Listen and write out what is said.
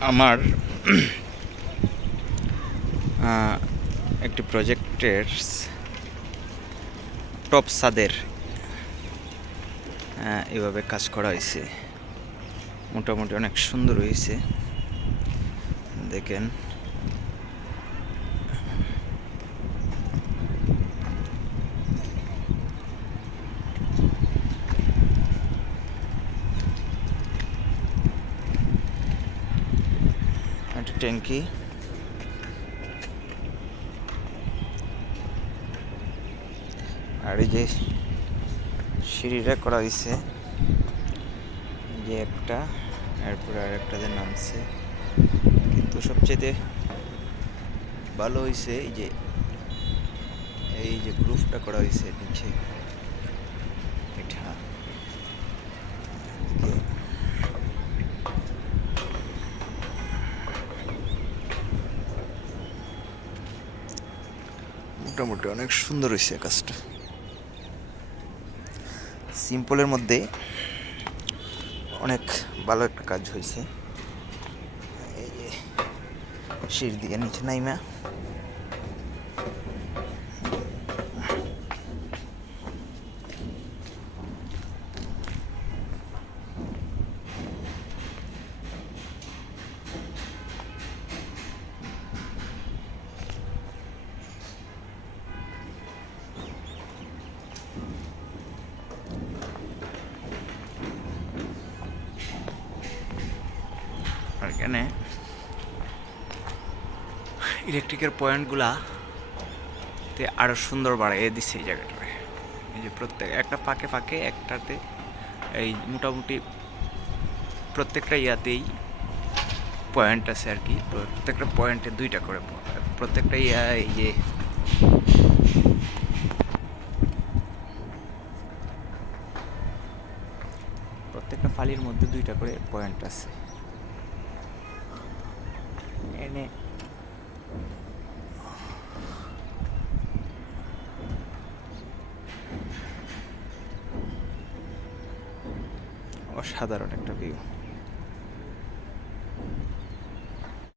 আমার একটি প্রজেক্টের টপ সাদের এভাবে কাজ করা হয়েছে। মোটামুটি অনেক সুন্দর হয়েছে। দেখেন। ট্যাঙ্কি। আর এই যে সিঁড়িটা করা হয়েছে যে একটা, এরপরে আর একটা যে নামছে। কিন্তু সবচেয়ে ভালো হয়েছে এই যে এই যে গ্রুপটা করা হয়েছে নিচে। মোটামুটি অনেক সুন্দর হয়েছে কাজটা। সিম্পলের মধ্যে অনেক ভালো একটা কাজ হয়েছে। এই যে সিঁড়ি দিয়ে নিচে নাইমা। এখানে। ইলেকট্রিকের পয়েন্টগুলা তে আরও সুন্দর বাড়াইয়ে দিচ্ছে এই জায়গাটায়। এই যে প্রত্যেক একটা ফাঁকে ফাঁকে, একটাতে এই মোটামুটি প্রত্যেকটা ইয়াতেই পয়েন্ট আছে আর কি। প্রত্যেকটা পয়েন্টে দুইটা করে প্রত্যেকটা ইয়া এই যে প্রত্যেকটা ফালির মধ্যে দুইটা করে পয়েন্ট আছে। এনে অসাধারণ একটা ভিউ।